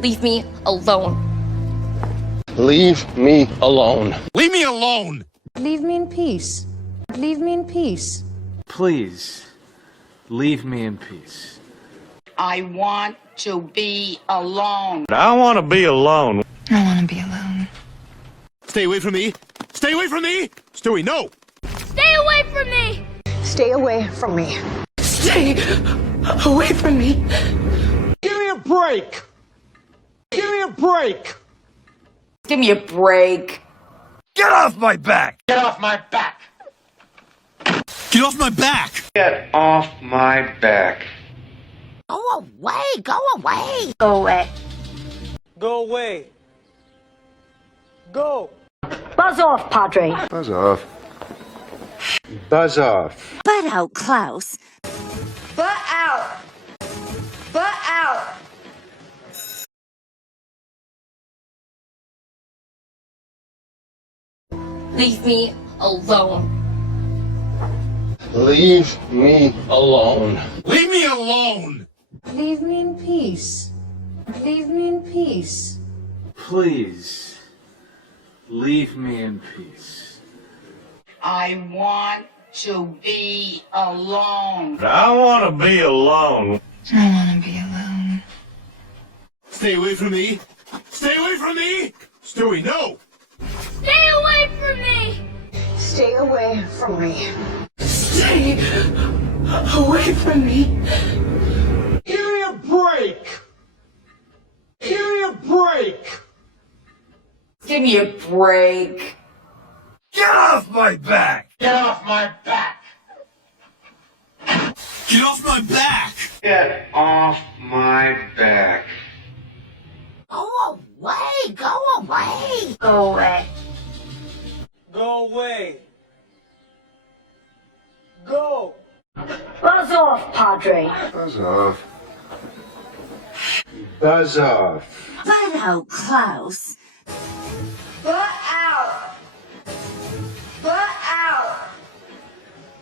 Leave me alone. Leave me alone. Leave me alone! Leave me in peace. Leave me in peace. Please, leave me in peace. I want to be alone. I want to be alone. I want to be alone. Stay away from me! Stay away from me! Stewie, no! Stay away from me! Stay away from me. Stay away from me. Give me a break! Give me a break! Give me a break. Get off my back! Get off my back. Get off my back! Get off my back. Go away, go away. Go away. Go away. Go. Buzz off, Padre. Buzz off. Buzz off. Butt out, Klaus. Butt out. Butt out. Leave me alone. Leave me alone. Leave me alone! Leave me in peace. Leave me in peace. Please, leave me in peace. I want to be alone. I want to be alone. I want to be alone. Stay away from me! Stay away from me! Stewie, no! Stay away from me! Stay away from me. Stay away from me. Give me a break! Give me a break! Give me a break. Get off my back! Get off my back. Get off my back! Get off my back. Go away, go away. Go away. Go away. Go. Buzz off, Padre. Buzz off. Buzz off. Butt out, Klaus.